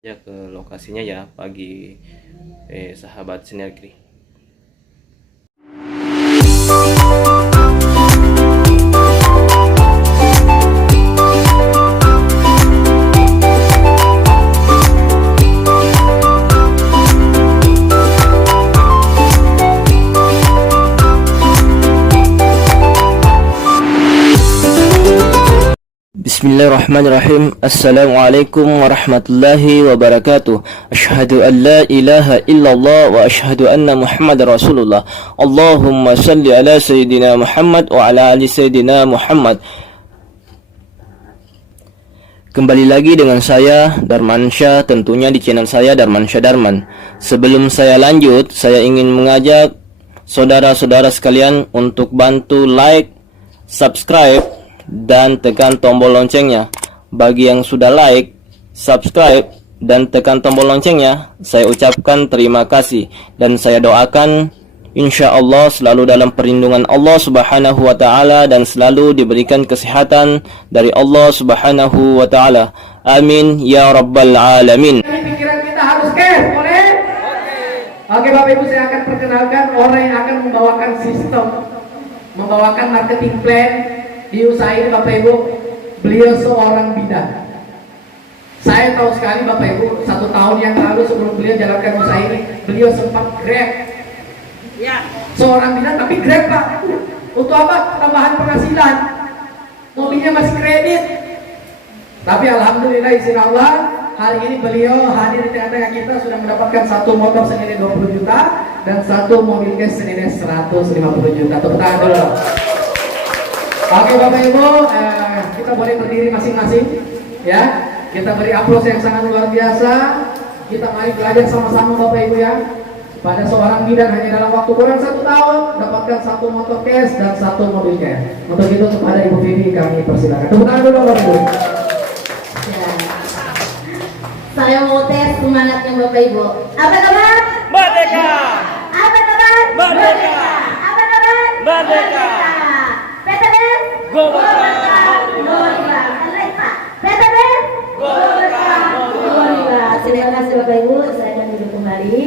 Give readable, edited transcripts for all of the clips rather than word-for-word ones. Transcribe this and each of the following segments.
Ya ke lokasinya ya bagi sahabat sinergi. Bismillahirrahmanirrahim. Assalamualaikum warahmatullahi wabarakatuh. Asyhadu an la ilaha illallah wa asyhadu anna Muhammadar Rasulullah. Allahumma salli ala sayyidina Muhammad wa ala ali sayyidina Muhammad. Kembali lagi dengan saya Darmansyah, tentunya di channel saya Darmansyah Darman. Sebelum saya lanjut, saya ingin mengajak saudara-saudara sekalian untuk bantu like, subscribe, dan tekan tombol loncengnya. Bagi yang sudah like, subscribe, dan tekan tombol loncengnya, saya ucapkan terima kasih. Dan saya doakan insya Allah selalu dalam perlindungan Allah subhanahu wa ta'ala dan selalu diberikan kesehatan dari Allah subhanahu wa ta'ala. Amin ya rabbal alamin. Pikiran kita harus cash, boleh? Oke Bapak Ibu, saya akan perkenalkan orang yang akan membawakan sistem, membawakan marketing plan di usaha ini. Bapak Ibu, beliau seorang bidan. Saya tahu sekali Bapak Ibu, 1 tahun yang lalu sebelum beliau jalankan usaha ini, beliau sempat Grab. Ya. Seorang bidan tapi Grab Pak. Untuk apa? Tambahan penghasilan. Mobilnya masih kredit. Tapi alhamdulillah izin Allah, hari ini beliau hadir di tengah-tengah kita sudah mendapatkan 1 motor senilai 20 juta dan 1 mobil cash senilai 150 juta. Tepuk tangan dulu. Oke Bapak Ibu, kita boleh berdiri masing-masing ya. Kita beri aplaus yang sangat luar biasa. Kita mari belajar sama-sama Bapak Ibu ya. Pada seorang bidan hanya dalam waktu kurang 1 tahun dapatkan 1 motor cash dan 1 mobil cash. Untuk itu kepada Ibu Vivi kami persilakan. Tepuk tangan dulu Bapak Ibu. Ya. Saya mau tes semangatnya Bapak Ibu. Apa kabar? Merdeka! Apa kabar? Merdeka! Apa kabar? Merdeka! PTBS? Golkar! Golkar! Pak. PTBS? Golkar! Golkar! Terima kasih Bapak Ibu. Saya akan duduk kembali.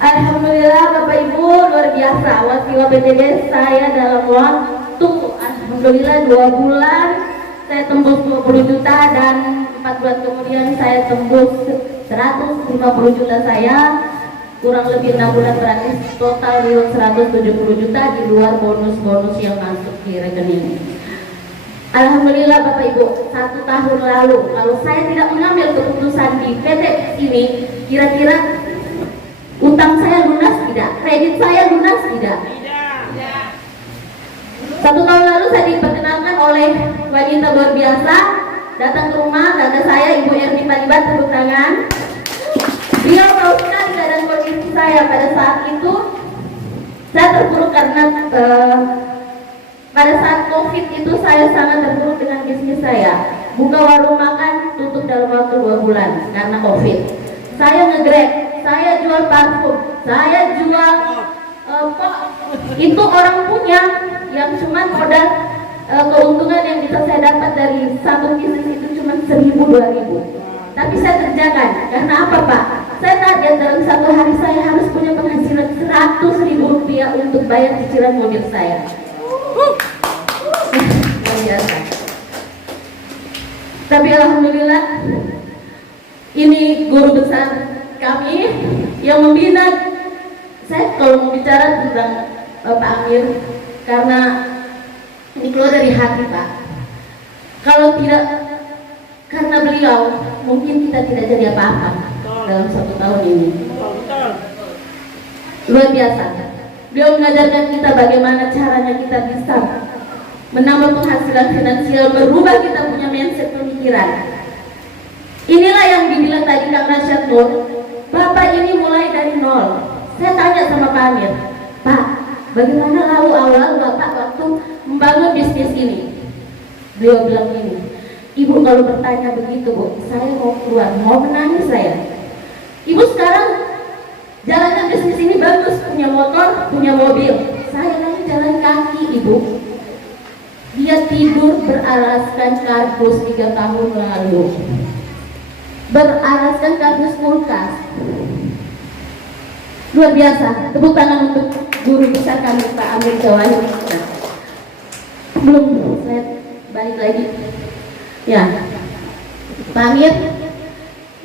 Alhamdulillah Bapak Ibu, luar biasa. Wasiwa PTBS saya dalam waktu alhamdulillah 2 bulan saya tembus 20 juta dan 4 bulan kemudian saya tembus 150 juta saya. Kurang lebih 6 bulan berarti total real 170 juta di luar bonus-bonus yang masuk di rekening. Alhamdulillah Bapak Ibu, 1 tahun lalu kalau saya tidak mengambil keputusan di PT ini, kira-kira utang saya lunas tidak? Kredit saya lunas tidak? Tidak. 1 tahun lalu saya diperkenalkan oleh wanita luar biasa datang ke rumah tante saya Ibu Erni Palibat, tepuk tangan. Dia tahu sekali keadaan kondisi saya pada saat itu. Saya terpuruk karena pada saat COVID itu saya sangat terpuruk dengan bisnis saya. Buka warung makan tutup dalam waktu 2 bulan karena COVID. Saya nge-grab, saya jual parfum, saya jual itu orang punya yang cuma modal keuntungan yang bisa saya dapat dari satu bisnis itu cuma 1.000-2.000. Tapi saya kerjakan karena apa Pak? Saya target dalam 1 hari saya harus punya penghasilan 100.000 rupiah untuk bayar cicilan mobil saya. Luar biasa. Tapi alhamdulillah ini guru besar kami yang membina. Saya kalau mau bicara tentang Pak Amir karena ini keluar dari hati Pak. Kalau tidak karena beliau mungkin kita tidak jadi apa-apa dalam 1 tahun ini. Luar biasa. Beliau mengajarkan kita bagaimana caranya kita bisa menambah penghasilan finansial, merubah kita punya mindset pemikiran. Inilah yang dibilang tadi Kang Rasyad Nur, Bapak ini mulai dari nol. Saya tanya sama Pak Amir, Pak, bagaimana lalu awal Bapak waktu membangun bisnis ini? Beliau bilang ini, Ibu kalau bertanya begitu Bu, saya mau keluar, mau menangis saya. Ibu sekarang jalankan bisnis ini bagus, punya motor, punya mobil. Saya lagi jalan kaki Ibu. Dia tidur beralaskan kardus 3 tahun lalu. beralaskan kardus kulkas. Luar biasa. Tepuk tangan untuk guru besar kami Pak Amir Jawahir. Belum, saya balik lagi. Ya, Pak Amir,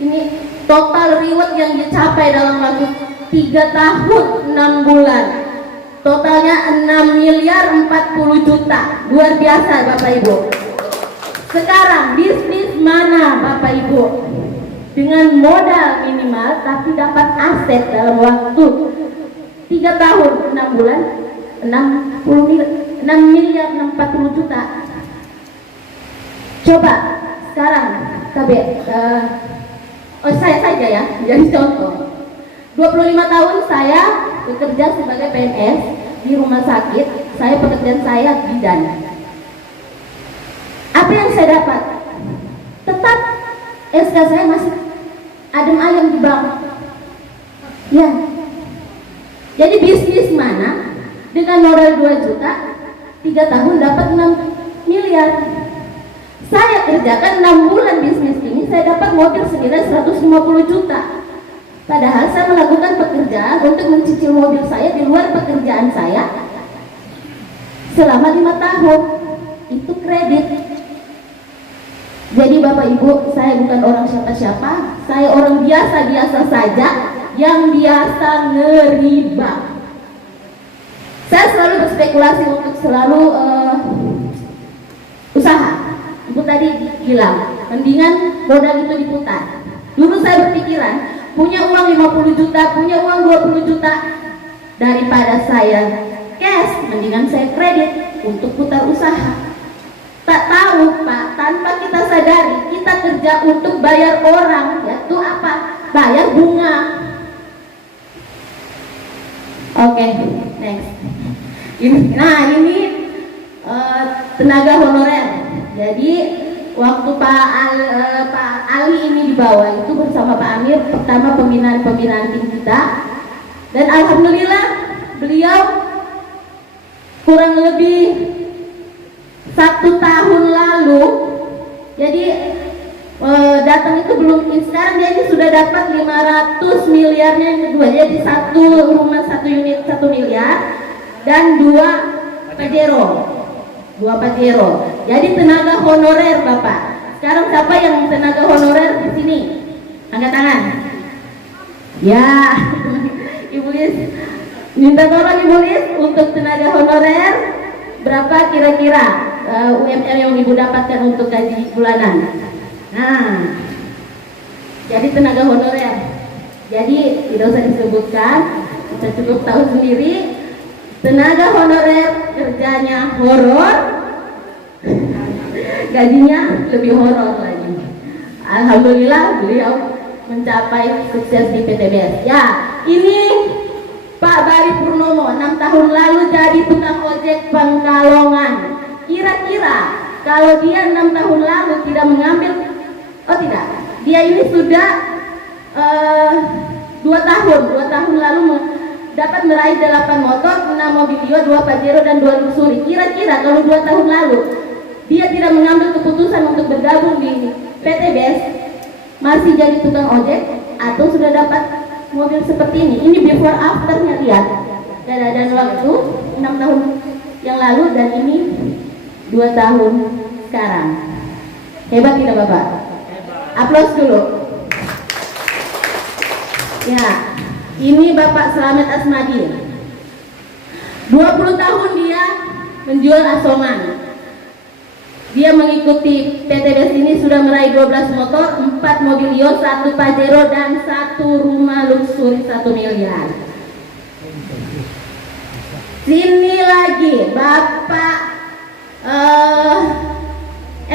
ini total reward yang dicapai dalam waktu 3 tahun 6 bulan. Totalnya 6 miliar 40 juta. Luar biasa Bapak Ibu. Sekarang bisnis mana Bapak Ibu dengan modal minimal tapi dapat aset dalam waktu 3 tahun 6 bulan 6 miliar 40 juta. Coba sekarang saya saja ya jadi contoh. 25 tahun saya bekerja sebagai PNS di rumah sakit. Saya pekerjaan saya bidan. Apa yang saya dapat? Tetap SK saya masih adem ayem di bank. Ya. Jadi bisnis mana dengan modal 2 juta 3 tahun dapat 6 miliar. Saya kerjakan 6 bulan bisnis ini, saya dapat mobil senilai 150 juta. Padahal saya melakukan pekerjaan untuk mencicil mobil saya di luar pekerjaan saya selama 5 tahun. Itu kredit. Jadi Bapak Ibu, saya bukan orang siapa-siapa, saya orang biasa-biasa saja yang biasa ngeriba. Saya selalu berspekulasi untuk selalu usaha. Ibu tadi bilang, mendingan modal itu diputar. Dulu saya berpikiran, punya uang 50 juta, punya uang 20 juta, daripada saya cash, mendingan saya kredit untuk putar usaha. Tak tahu Pak, tanpa kita sadari, kita kerja untuk bayar orang, yaitu apa? Bayar bunga. Oke, next. Ini tenaga honorer. Jadi waktu Pak Ali ini dibawa itu bersama Pak Amir, pertama pembinaan tim kita, dan alhamdulillah beliau kurang lebih 1 tahun lalu, jadi datang itu belum, sekarang dia ini sudah dapat 500 miliarnya yang kedua, jadi 1 rumah 1 unit 1 miliar dan 2 pajero. Jadi tenaga honorer Bapak. Sekarang siapa yang tenaga honorer di sini? Angkat tangan. Ya, Ibu Lis, minta tolong Ibu Lis untuk tenaga honorer berapa kira-kira UMR yang Ibu dapatkan untuk gaji bulanan? Nah, jadi tenaga honorer. Jadi tidak usah disebutkan, kita cukup tahu sendiri. Tenaga honorer kerjanya horor, gajinya lebih horor lagi. Alhamdulillah beliau mencapai sukses di PTBS. Ya, ini Pak Bari Purnomo 6 tahun lalu jadi tukang ojek Pangkalongan. Kira-kira kalau dia 6 tahun lalu tidak mengambil, oh tidak, dia ini sudah 2 tahun lalu dapat meraih 8 motor, 6 mobilio, 2 pajero dan 2 luxury. Kira-kira kalau 2 tahun lalu dia tidak mengambil keputusan untuk bergabung di PTBS, masih jadi tukang ojek atau sudah dapat mobil seperti ini? Ini before afternya, lihat. Dan waktu 6 tahun yang lalu dan ini 2 tahun sekarang. Hebat tidak Bapak? Aplaus dulu. Ya, ini Bapak Slamet Asmadi. 20 tahun dia menjual asongan. Dia mengikuti PTBS ini sudah meraih 12 motor, 4 mobilio, 1 pajero dan 1 rumah luxury 1 miliar. Sini lagi Bapak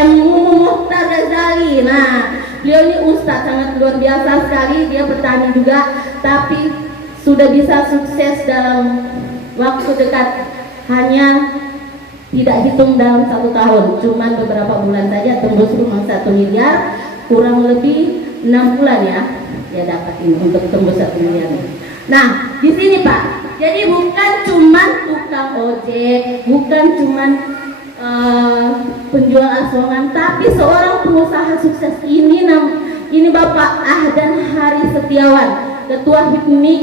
Muhtar Ghazali. Nah, beliau ini ustadz sangat luar biasa sekali. Dia petani juga, tapi sudah bisa sukses dalam waktu dekat. Hanya tidak hitung dalam 1 tahun, cuman beberapa bulan saja tembus rumah 1 miliar, kurang lebih 6 bulan ya dapat ini untuk tembus 1 miliar. Nah, di sini Pak, jadi bukan cuman tukang ojek, bukan cuman penjual asongan, tapi seorang pengusaha sukses ini ini Bapak Ahdan Hari Setiawan, Ketua HIPMIK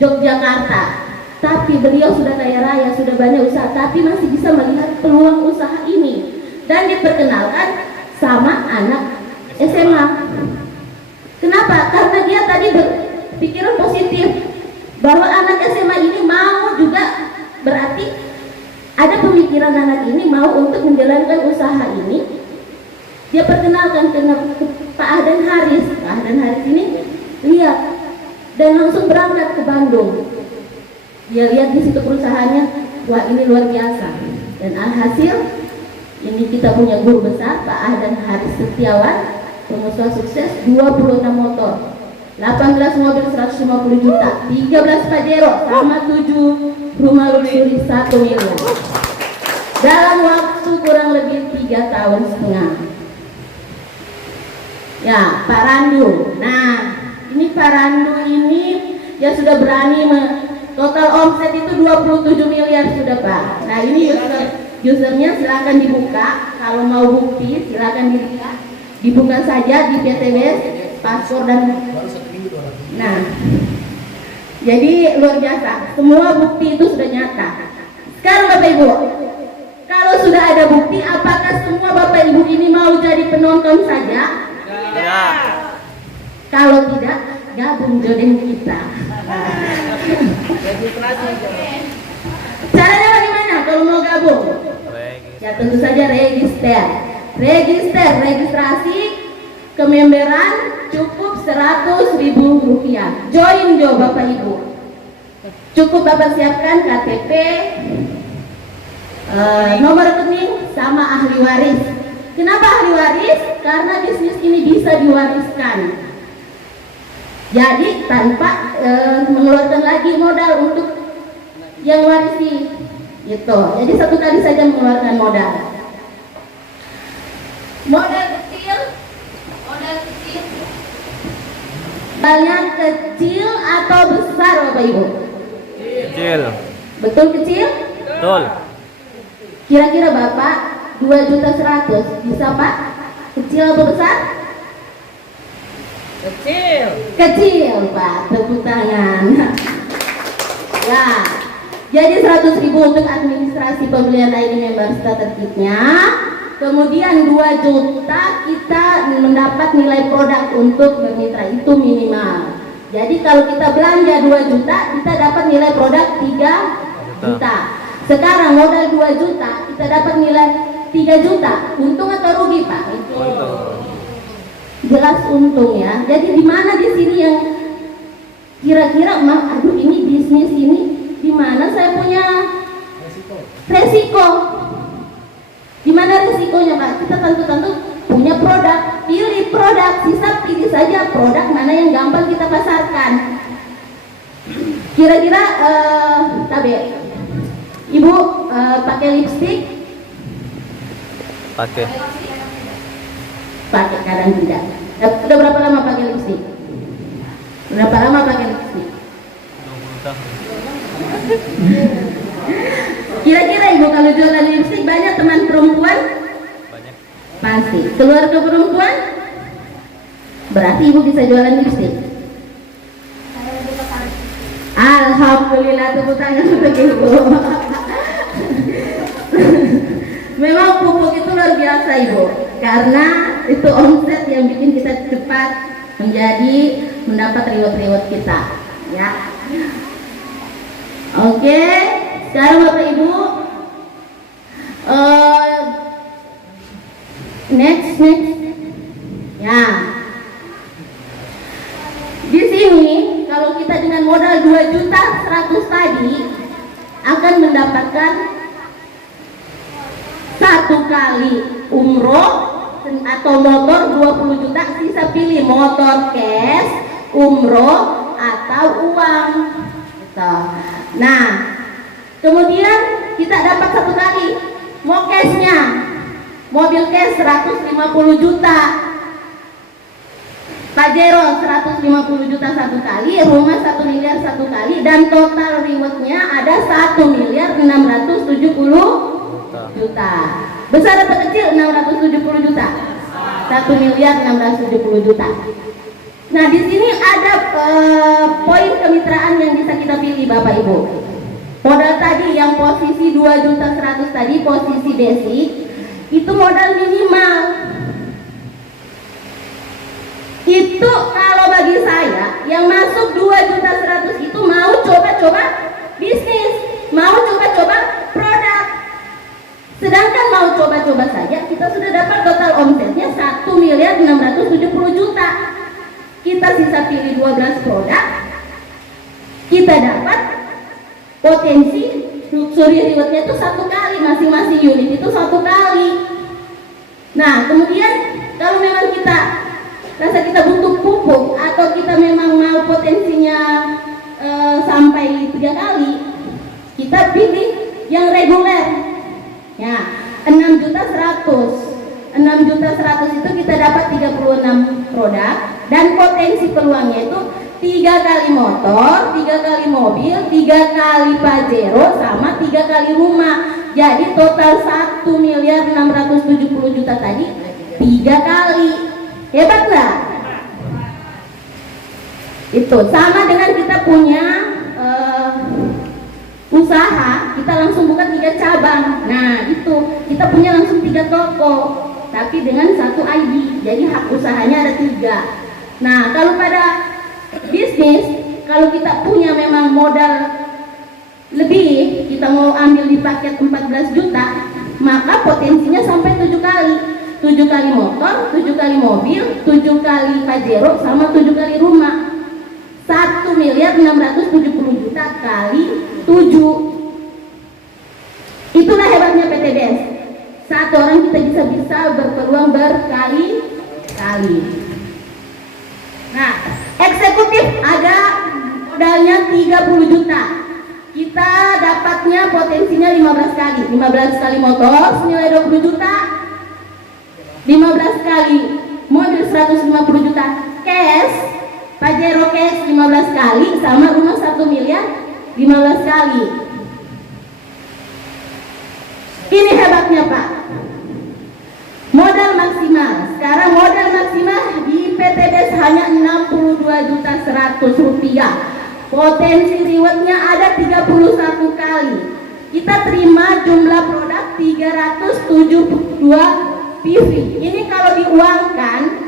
Yogyakarta. Tapi beliau sudah kaya raya, sudah banyak usaha, tapi masih bisa melihat peluang usaha ini. Dan diperkenalkan sama anak SMA. Kenapa? Karena dia tadi berpikiran positif bahwa anak SMA ini mau juga, berarti ada pemikiran anak ini mau untuk menjalankan usaha ini. Dia perkenalkan ke Pak Ahdan Haris. Pak Ahdan Haris ini lihat dan langsung berangkat ke Bandung. Dia lihat di situ perusahaannya, wah ini luar biasa. Dan alhasil ini kita punya guru besar Pak Ahdan Haris Setiawan, pengusaha sukses, 26 motor, 18 mobil 150 juta, 13 Pajero sama 7 rumah luxury 1 miliar dalam waktu kurang lebih 3 tahun setengah. Ya, Pak Randu. Nah, ini Pak Randu ini ya sudah berani total omset itu 27 miliar sudah Pak. Nah, ini usernya silakan dibuka. Kalau mau bukti silakan dilihat. Dibuka saja di PTBS, paspor dan. Nah, jadi luar biasa. Semua bukti itu sudah nyata. Sekarang Bapak Ibu, kalau sudah ada bukti, apakah semua Bapak Ibu ini mau jadi penonton saja? Tidak. Kalau tidak, gabung jodoh kita. Caranya bagaimana kalau mau gabung? Ya tentu saja registrasi kememberan cukup 100.000 rupiah. Join jo Bapak Ibu. Cukup Bapak siapkan KTP, nomor rekening sama ahli waris. Kenapa ahli waris? Karena bisnis ini bisa diwariskan. Jadi tanpa mengeluarkan lagi modal untuk yang warisi, gitu. Jadi satu kali saja mengeluarkan modal. Modal kecil. Banyak kecil atau besar Bapak Ibu? Kecil. Betul kecil? Betul. Kira-kira Bapak 2.100.000 bisa Pak? Kecil atau besar? Kecil. Kecil Pak, tepuk tangan. Ya, jadi 100.000 untuk administrasi pembelian ID member starter kitnya. Kemudian 2 juta kita mendapat nilai produk untuk bermitra, itu minimal. Jadi kalau kita belanja 2 juta, kita dapat nilai produk 3 juta. Sekarang modal 2 juta, kita dapat nilai 3 juta. Untung atau rugi Pak? Untung. Jelas untung ya. Jadi di mana di sini yang kira-kira, aduh ini bisnis ini di mana saya punya resiko? Di mana resikonya Pak? Kita tentu punya produk, pilih produk, sisa pilih saja produk mana yang gampang kita pasarkan. Kira-kira tabe, Ibu pakai lipstik? Pakai. Pakai, kadang tidak. Udah berapa lama pakai lipstik? Berapa lama pakai lipstik? 20 tahun. Kira-kira Ibu kalau jualan lipstik banyak teman perempuan? Banyak. Pasti. Keluarga perempuan? Berarti Ibu bisa jualan lipstik? Alhamdulillah, tepuk tangan untuk Ibu. Memang pupuk itu luar biasa Ibu, karena itu omset yang bikin kita cepat mendapat reward kita ya. Oke, sekarang Bapak Ibu next ya. Di sini kalau kita dengan modal 2.100.000 tadi akan mendapatkan 1 kali umroh atau motor 20 juta, sisa pilih motor cash, umroh atau uang gitu. Nah, kemudian kita dapat 1 kali mau cashnya, mobil cash 150 juta, Pajero 150 juta 1 kali, rumah 1 miliar 1 kali, dan total rewardnya ada 1.670.000.000. Besar atau kecil 670 juta? 1.670.000.000. Nah, di sini ada poin kemitraan yang bisa kita pilih Bapak Ibu. Modal tadi yang posisi 2.100.000 tadi, posisi basic, itu modal minimal. Itu kalau bagi saya yang masuk 2.100.000 itu mau coba-coba bisnis, mau coba-coba produk. Sedangkan mau coba-coba saja kita sudah dapat total omsetnya 1.670.000.000. Kita sisa pilih 12 produk, kita dapat potensi luxury rewardnya itu 1 kali, masing-masing unit itu 1 kali. Nah, kemudian kalau memang kita rasa kita butuh pupuk atau kita memang mau potensinya sampai 3 kali, kita pilih yang reguler ya, 6.100.000. 6.100.000 itu kita dapat 36 produk dan potensi peluangnya itu 3 kali motor, 3 kali mobil, 3 kali Pajero, sama 3 kali rumah. Jadi total 1.670.000.000 tadi 3 kali. Hebat nggak? Itu sama dengan kita punya usaha, kita langsung buka 3 cabang. Nah, itu kita punya langsung 3 toko, tapi dengan 1 ID. Jadi hak usahanya ada 3. Nah, kalau pada bisnis, kalau kita punya memang modal lebih, kita mau ambil di paket 14 juta, maka potensinya sampai 7 kali. 7 kali motor, 7 kali mobil, 7 kali Pajero, sama 7 kali rumah. 1.670.000.000 kali 7. Itulah hebatnya PTBS. Satu orang kita bisa berpeluang berkali-kali. Nah, eksekutif ada modalnya 30 juta. Kita dapatnya potensinya 15 kali. 15 kali motor senilai 20 juta. 15 kali mobil 150 juta. Cash, Pajero cash 15 kali, sama rumah 1 miliar 15 kali. Ini hebatnya Pak. Modal maksimal. Sekarang modal maksimal di PTBS hanya 62.100.000 rupiah. Potensi rewardnya ada 31 kali. Kita terima jumlah produk 372 PV. Ini kalau diuangkan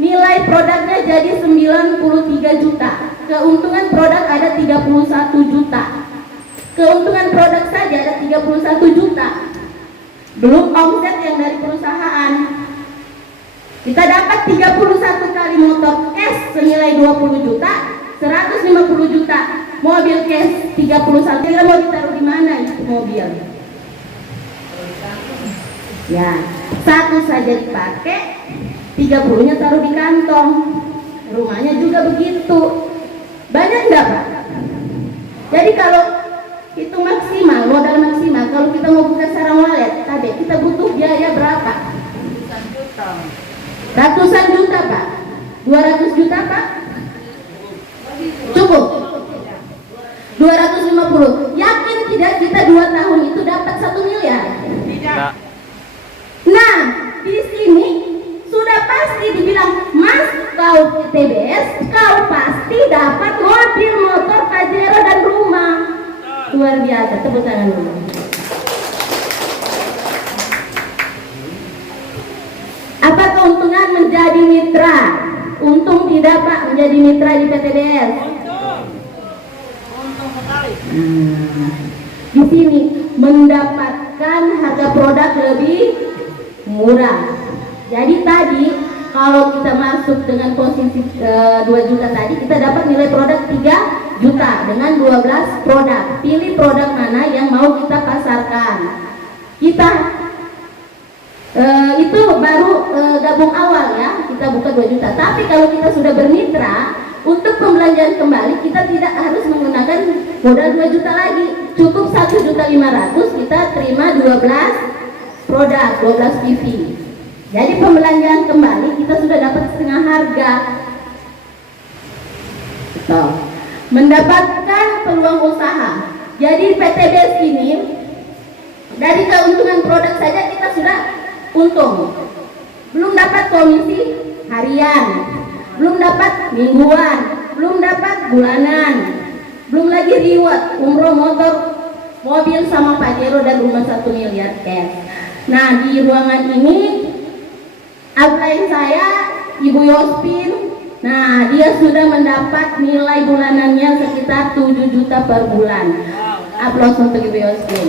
nilai produknya jadi 93 juta. Keuntungan produk ada 31 juta. Keuntungan produk saja ada 31 juta. Belum omset yang dari perusahaan. Kita dapat 31 kali motor cash senilai 20 juta, 150 juta. Mobil cash 31. Kira mau ditaruh di mana itu mobil? Ya, satu saja dipakai, 30-nya taruh di kantong. Rumahnya juga begitu. Banyak enggak Pak? Jadi kalau itu maksimal, modal maksimal, kalau kita mau buka sarang walet, tadi kita butuh biaya berapa? Ratusan juta Pak. 200 juta Pak? Cukup? 250. Yakin tidak kita 2 tahun itu dapat 1 miliar? Tidak. Nah, di sini sudah pasti dibilang, Mas, kau PTBS, kau pasti dapat mobil, motor, Pajero, dan rumah. Luar biasa, tepuk tangan dulu. Apa keuntungan menjadi mitra? Untung tidak Pak menjadi mitra di PTBS. Di sini mendapatkan harga produk lebih murah. Jadi tadi kalau kita masuk dengan posisi 2 juta tadi, kita dapat nilai produk 3 juta dengan 12 produk. Pilih produk mana yang mau kita pasarkan. Kita itu baru gabung awal ya, kita buka 2 juta. Tapi kalau kita sudah bermitra, untuk pembelanjaan kembali kita tidak harus menggunakan modal 2 juta lagi. Cukup 1.500.000 kita terima 12 produk, 12 PV. Jadi pembelanjaan kembali kita sudah dapat setengah harga. Tuh. Mendapatkan peluang usaha. Jadi PTBS ini dari keuntungan produk saja kita sudah untung. belum dapat komisi harian, belum dapat mingguan, belum dapat bulanan, belum lagi reward, umroh, motor, mobil sama Pajero dan rumah 1 miliar cash. Nah, di ruangan ini upline saya Ibu Yospin. Nah, dia sudah mendapat nilai bulanannya sekitar 7 juta per bulan. Aplaus untuk Ibu Yospin.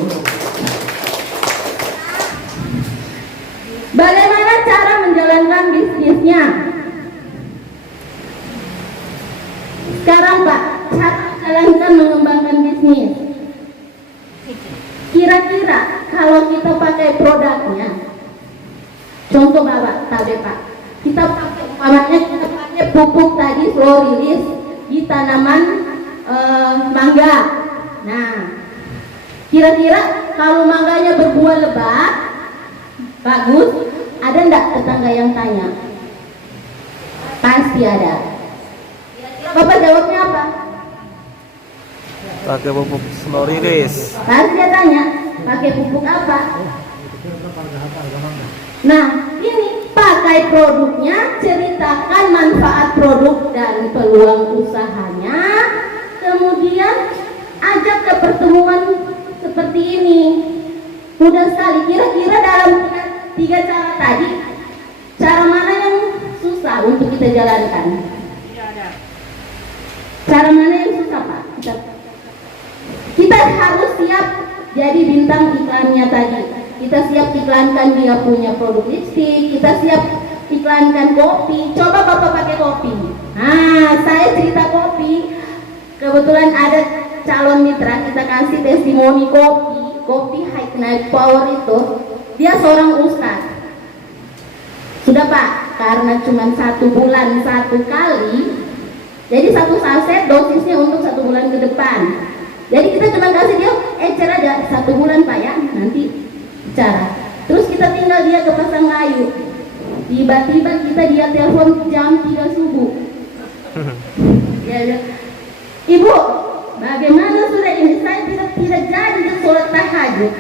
Bagaimana cara menjalankan bisnisnya? Sekarang Pak, cara menjalankan mengembangkan bisnis. Kira-kira kalau kita pakai produknya, contoh Bapak, tahu Pak, kita pakai umpamanya kita pakai pupuk tadi slow release di tanaman mangga. Nah, kira-kira kalau mangganya berbuah lebat, bagus, ada enggak tetangga yang tanya? Pasti ada. Bapak jawabnya apa? Pakai pupuk slow release. Pasti dia tanya, pakai pupuk apa? Nah, ini pakai produknya, ceritakan manfaat produk dan peluang usahanya, kemudian ajak ke pertemuan seperti ini. Mudah sekali. Kira-kira dalam 3 cara tadi, cara mana yang susah untuk kita jalankan? Cara mana yang susah Pak? Kita harus siap jadi bintang iklannya tadi. Kita siap iklankan dia punya produk lipstik, kita siap iklankan kopi. Coba Bapak pakai kopi. Nah, saya cerita kopi. Kebetulan ada calon mitra, kita kasih testimoni kopi High Night Power itu. Dia seorang ustadz. Sudah Pak, karena cuma 1 bulan 1 kali, jadi 1 saset dosisnya untuk 1 bulan ke depan. Jadi kita cuma kasih dia ecer aja 1 bulan Pak ya, nanti bicara. Terus kita tinggal dia ke Pasanglayu. Tiba-tiba dia telepon jam 3 subuh. Ya, Ibu, bagaimana sudah ini? Saya tidak jadi sholat tahajud.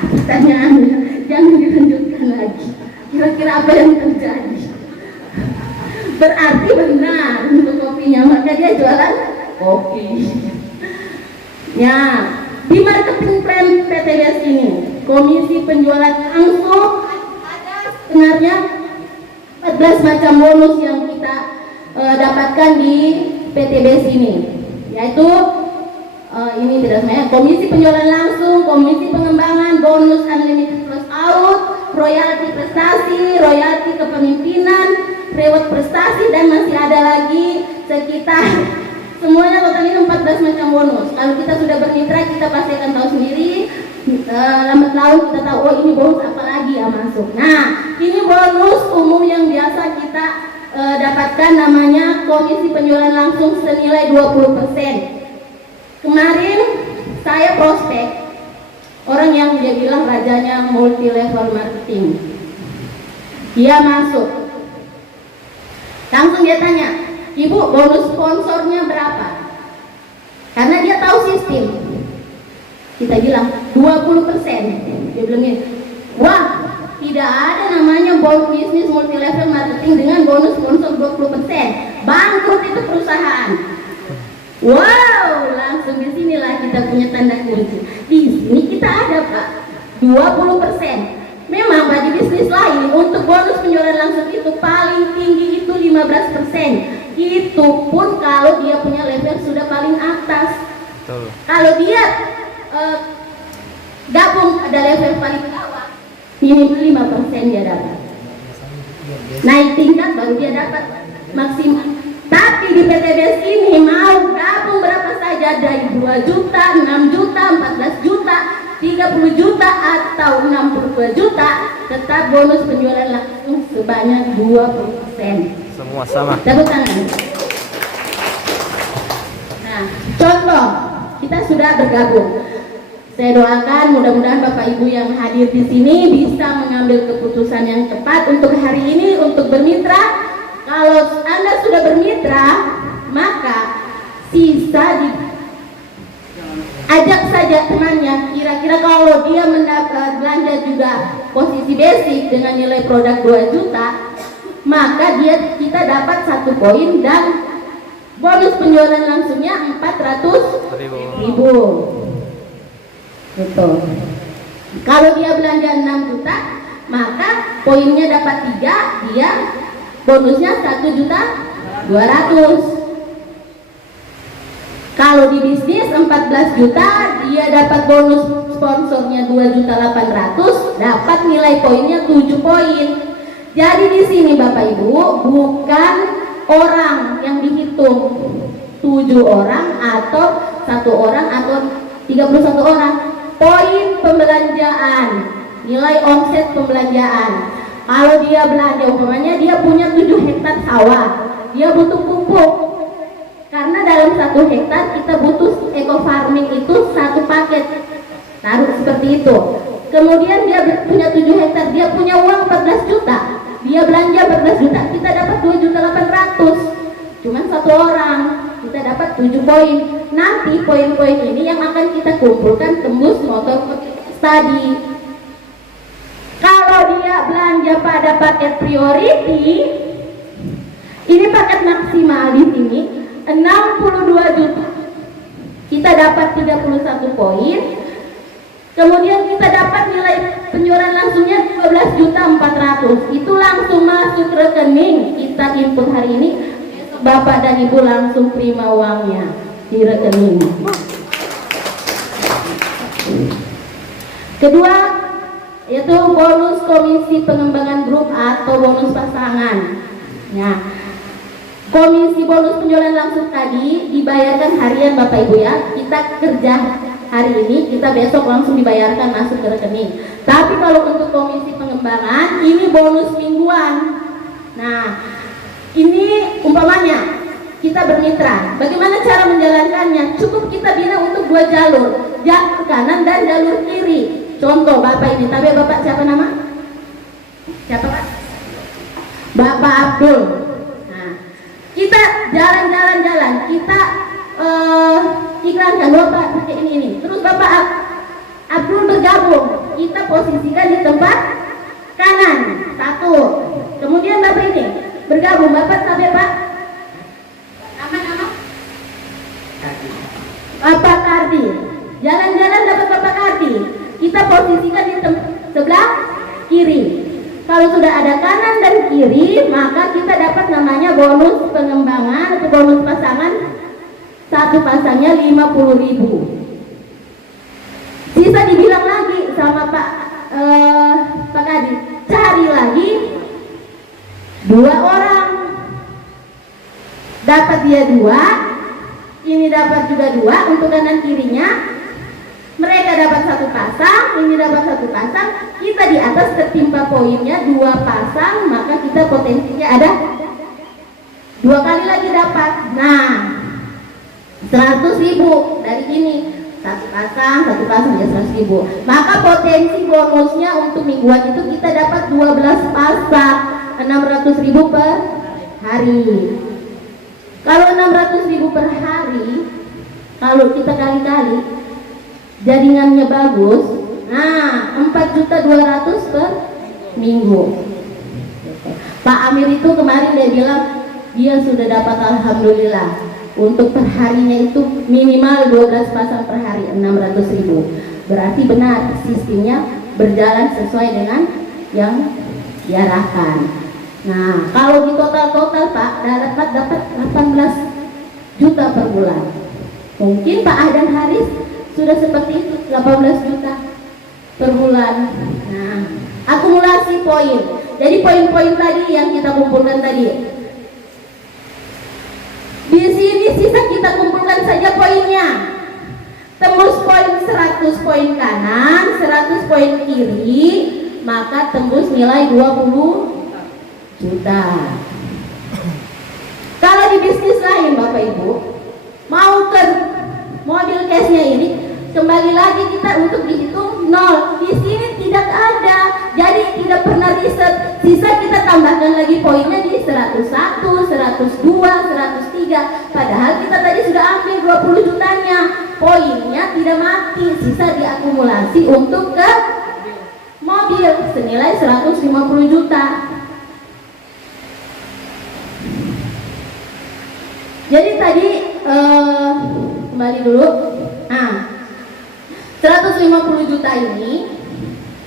Pertanyaannya, jangan dilanjutkan lagi. Kira-kira apa yang terjadi? Berarti benar untuk kopinya, maka dia jualan kopi. Ya, di marketing plan PTBS ini, komisi penjualan langsung ada sebenarnya 14 macam bonus yang kita dapatkan di PTBS ini, yaitu ini tidak semuanya, komisi penjualan langsung, komisi pengembangan, bonus unlimited plus out, royalti prestasi, royalti kepemimpinan, reward prestasi, dan masih ada lagi sekitar semuanya total ini 14 macam bonus. Kalau kita sudah bermitra, kita pasti akan tahu sendiri. Lambat laun kita tahu, oh ini bonus apa lagi yang masuk. Nah, ini bonus umum yang biasa kita dapatkan, namanya komisi penjualan langsung senilai 20%. Kemarin saya prospek orang yang dia bilang rajanya multi level marketing. Dia masuk, langsung dia tanya, Ibu, bonus sponsornya berapa? Karena dia tahu sistem. Kita bilang 20%. Dia bilang gini, wah, tidak ada namanya bonus bisnis multi level marketing dengan bonus sponsor 20%. Bangkrut itu perusahaan. Wow, langsung di sinilah kita punya tanda kunci. Di sini kita ada Pak, 20%. Memang bagi bisnis lain untuk bonus penjualan langsung itu paling tinggi itu 15%. Itu pun kalau dia punya level sudah paling atas. Betul. Kalau dia gabung ada level paling bawah, minimal 5% dia dapat. Naik tingkat baru dia dapat maksimal. Tapi di PTBS ini mau gabung berapa saja, dari 2 juta, 6 juta, 14 juta, 30 juta atau 62 juta, tetap bonus penjualan langsung sebanyak 20%. Semua sama. Tepuk tangan. Nah, contoh kita sudah bergabung. Saya doakan mudah-mudahan Bapak Ibu yang hadir di sini bisa mengambil keputusan yang tepat untuk hari ini untuk bermitra. Kalau Anda sudah bermitra, maka sisa ajak saja temannya. Kira-kira kalau Kalau dia mendapat belanja juga posisi basic dengan nilai produk 2 juta, maka kita dapat 1 poin dan bonus penjualan langsungnya 400.000. Gitu. Kalau dia belanja 6 juta, maka poinnya dapat 3, dia bonusnya 1.200.000. Kalau di bisnis 14 juta, dia dapat bonus sponsornya 2.800.000, dapat nilai poinnya 7 poin. Jadi di sini Bapak Ibu bukan orang yang dihitung, 7 orang atau 1 orang atau 31 orang. Poin pembelanjaan, nilai omset pembelanjaan. Kalau dia belanja, umpamanya dia punya 7 hektar sawah, dia butuh pupuk. Karena dalam 1 hektar kita butuh eco farming itu 1 paket. Taruh seperti itu. Kemudian dia punya 7 hektar, dia punya uang 14 juta. Dia belanja 14 juta, kita dapat 2.800.000. Cuman 1 orang, kita dapat 7 poin. Nanti poin-poin ini yang akan kita kumpulkan tembus motor tadi. Kalau dia belanja pada paket priority, ini paket maksimal di sini 62 juta. Kita dapat 31 poin. Kemudian kita dapat nilai penjualan langsungnya 12.400.000. Itu langsung masuk rekening. Kita input hari ini, Bapak dan Ibu langsung terima uangnya di rekening. Kedua, yaitu bonus komisi pengembangan grup atau bonus pasangan. Nah, komisi bonus penjualan langsung tadi dibayarkan harian Bapak Ibu ya. Kita kerja hari ini, kita besok langsung dibayarkan masuk ke rekening. Tapi kalau untuk komisi pengembangan, ini bonus mingguan. Nah, ini umpamanya kita bermitra. Bagaimana cara menjalankannya? Cukup kita bina untuk 2 jalur, jalur kanan dan jalur kiri. Contoh Bapak ini, tapi Bapak siapa nama? Siapa Pak? Bapak Abdul. Kita jalan-jalan, kita iklankan Bapak pakai ini. Terus Bapak Abdul bergabung, kita posisikan di tempat kanan 1. Kemudian Bapak ini bergabung, Bapak sampai Pak nama Bapak Kardi. Jalan-jalan dapat Bapak Kardi, kita posisikan di sebelah kiri. Kalau sudah ada kanan dan kiri, maka kita dapat namanya bonus pengembangan atau bonus pasangan. 1 pasangnya 50.000. Sisa dibilang lagi sama Pak Kadi, cari lagi 2 orang. Dapat dia 2, ini dapat juga 2 untuk kanan kirinya. Mereka dapat 1 pasang, ini dapat 1 pasang. Kita di atas tertimpa poinnya 2 pasang, maka kita potensinya ada 2 kali lagi dapat. Nah, 100.000 dari ini 1 pasang ya 100.000. Maka potensi bonusnya untuk mingguan itu kita dapat 12 pasang, 600.000 per hari. Kalau 600.000 per hari, kalau kita kali-kali jaringannya bagus, nah 4.200.000 per minggu. Pak Amir itu kemarin dia bilang dia sudah dapat alhamdulillah untuk perharinya itu minimal 12 pasang per hari 600.000. Berarti benar sistemnya berjalan sesuai dengan yang diarahkan. Nah, kalau di total Pak dapat 18 juta per bulan. Mungkin Pak Ahdan Haris sudah seperti itu, 18 juta per bulan. Nah, akumulasi poin. Jadi poin-poin tadi yang kita kumpulkan tadi. Di sini sisa kita kumpulkan saja poinnya. Tembus poin 100 poin kanan, 100 poin kiri, maka tembus nilai 20 juta. Kalau di bisnis lain Bapak Ibu, mau ke mobil cashnya ini, kembali lagi kita untuk dihitung 0. Di sini tidak ada, jadi tidak pernah riset. Sisa kita tambahkan lagi poinnya di 101, 102, 103. Padahal kita tadi sudah ambil 20 jutanya. poinnya tidak mati, sisa diakumulasi untuk ke mobil senilai 150 juta. Jadi tadi kembali dulu. Nah, 150 juta ini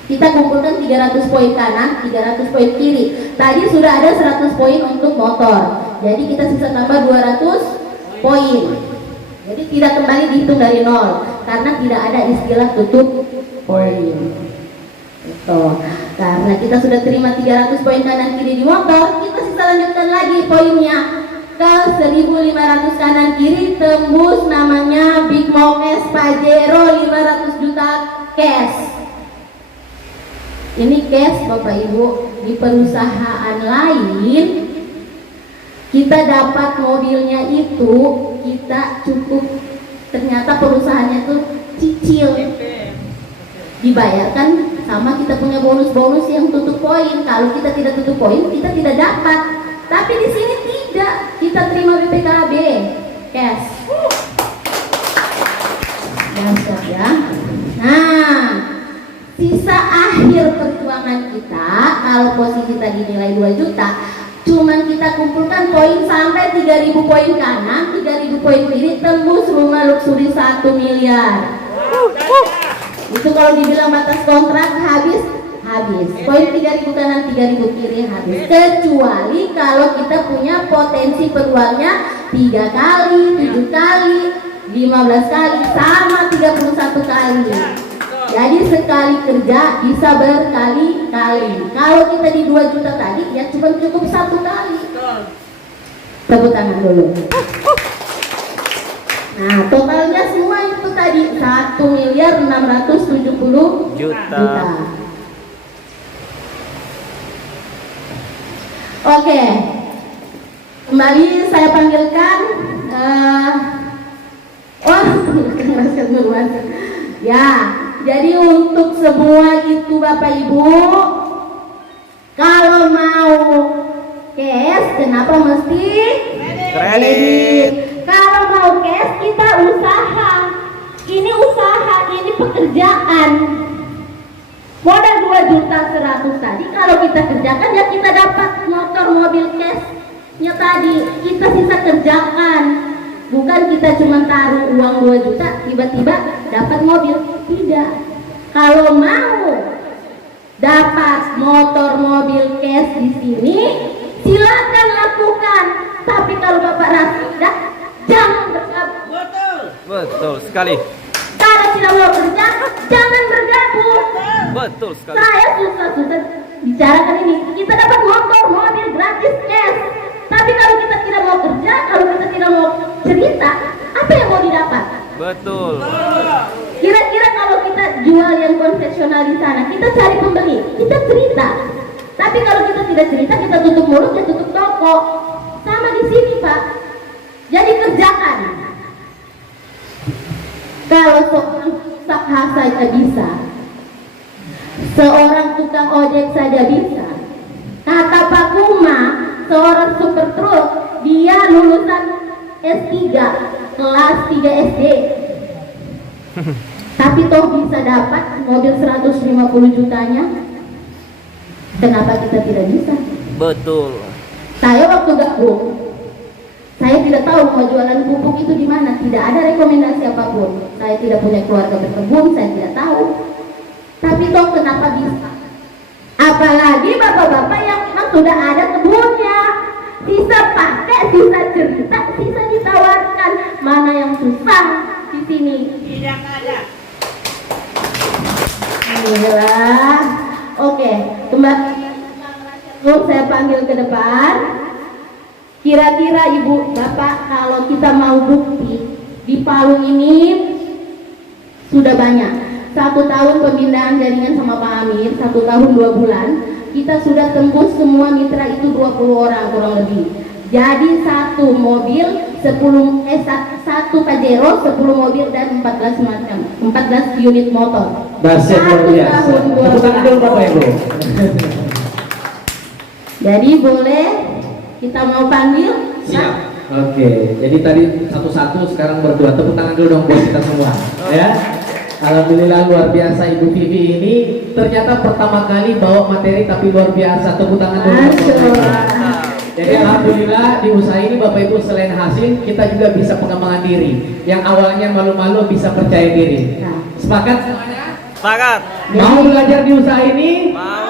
kita kumpulkan 300 poin kanan, 300 poin kiri. Tadi sudah ada 100 poin untuk motor. Jadi kita sisa tambah 200 poin. Jadi tidak kembali dihitung dari nol karena tidak ada istilah tutup poin. Itu. Karena kita sudah terima 300 poin kanan kiri di motor, kita sisa lanjutkan lagi poinnya ke 1.500 kanan kiri, tembus namanya Big Mokes Pajero 500 juta cash. Ini cash Bapak Ibu. Di perusahaan lain kita dapat mobilnya itu kita cukup, ternyata perusahaannya tuh cicil, dibayarkan sama kita punya bonus-bonus yang tutup poin. Kalau kita tidak tutup poin kita tidak dapat, tapi di sini tidak, kita terima BPKB cash. Dahsyat ya. Nah, sisa akhir perjuangan kita, kalau posisi tadi nilai 2 juta, cuman kita kumpulkan poin sampai 3.000 poin kanan, 3.000 poin kiri, tembus rumah luxury 1 miliar. Itu kalau dibilang batas kontrak habis. Poin 3.000 kanan, 3.000 kiri habis. Kecuali kalau kita punya potensi peluangnya 3 kali, 7 kali, 15 kali, sama 31 kali. Jadi sekali kerja bisa berkali-kali. Kalau kita di 2 juta tadi ya cuma cukup 1 kali. Tepuk tangan dulu. Nah, totalnya semua itu tadi 1.670 juta. Oke, kembali saya panggilkan. Ya, jadi untuk semua itu Bapak Ibu, kalau mau cash, kenapa mesti kredit? Kalau mau cash kita usaha. Ini usaha, ini pekerjaan. Modal 2.100.000 tadi kalau kita kerjakan ya kita dapat motor, mobil cashnya tadi. Kita sisa kerjakan. Bukan kita cuma taruh uang 2 juta tiba-tiba dapat mobil. Tidak. Kalau mau dapat motor, mobil cash di sini, silakan lakukan. Tapi kalau Bapak rasa tidak, jangan bergabung. Betul sekali. Kalau tidak mau kerja, jangan bergabung. Betul sekali. Saya susah-susah bicarakan ini. Kita dapat motor, mobil gratis cash. Tapi kalau kita tidak mau kerja, kalau kita tidak mau cerita, apa yang mau didapat? Betul. Kira-kira kalau kita jual yang konvensional di sana, kita cari pembeli, kita cerita. Tapi kalau kita tidak cerita, kita tutup mulut, ya tutup toko. Sama di sini Pak. Jadi kerjakan. Kalau seorang usaha saja bisa, seorang tukang ojek saja bisa. Kata Pak Kuma, seorang super truk, dia lulusan S3, kelas 3 SD. Tapi toh bisa dapat mobil 150 jutanya. Kenapa kita tidak bisa? Betul. Saya waktu gabung, saya tidak tahu mau jualan pupuk itu di mana. Tidak ada rekomendasi apapun. Saya tidak punya keluarga berkebun, saya tidak tahu. Tapi toh kenapa bisa? Apalagi bapak-bapak yang memang sudah ada kebunnya. Sisa pakai, sisa cerita, sisa ditawarkan. Mana yang susah di sini? Tidak ada. Alhamdulillah. Oke, kembali. Saya panggil ke depan. Kira-kira ibu, bapak, kalau kita mau bukti di Palu ini sudah banyak. 1 tahun pembinaan jaringan sama Pak Amir, 1 tahun 2 bulan, kita sudah tembus semua mitra itu 20 orang kurang lebih. Jadi 1 mobil, 1 Pajero, 10 mobil dan 14 unit motor. Dahsyat luar biasa. Tepuk tangan dulu Bapak Ibu. Jadi boleh kita mau panggil? Siap. Oke, jadi tadi satu-satu, sekarang berdua. Tepuk tangan dulu dong buat kita semua, ya. Alhamdulillah luar biasa Ibu Vivi ini ternyata pertama kali bawa materi tapi luar biasa. Tepuk tangan dulu. Masya Allah. Jadi alhamdulillah di usaha ini Bapak Ibu selain hasil kita juga bisa pengembangan diri. Yang awalnya malu-malu bisa percaya diri. Nah. Sepakat semuanya? Sepakat. Mau belajar di usaha ini? Mau.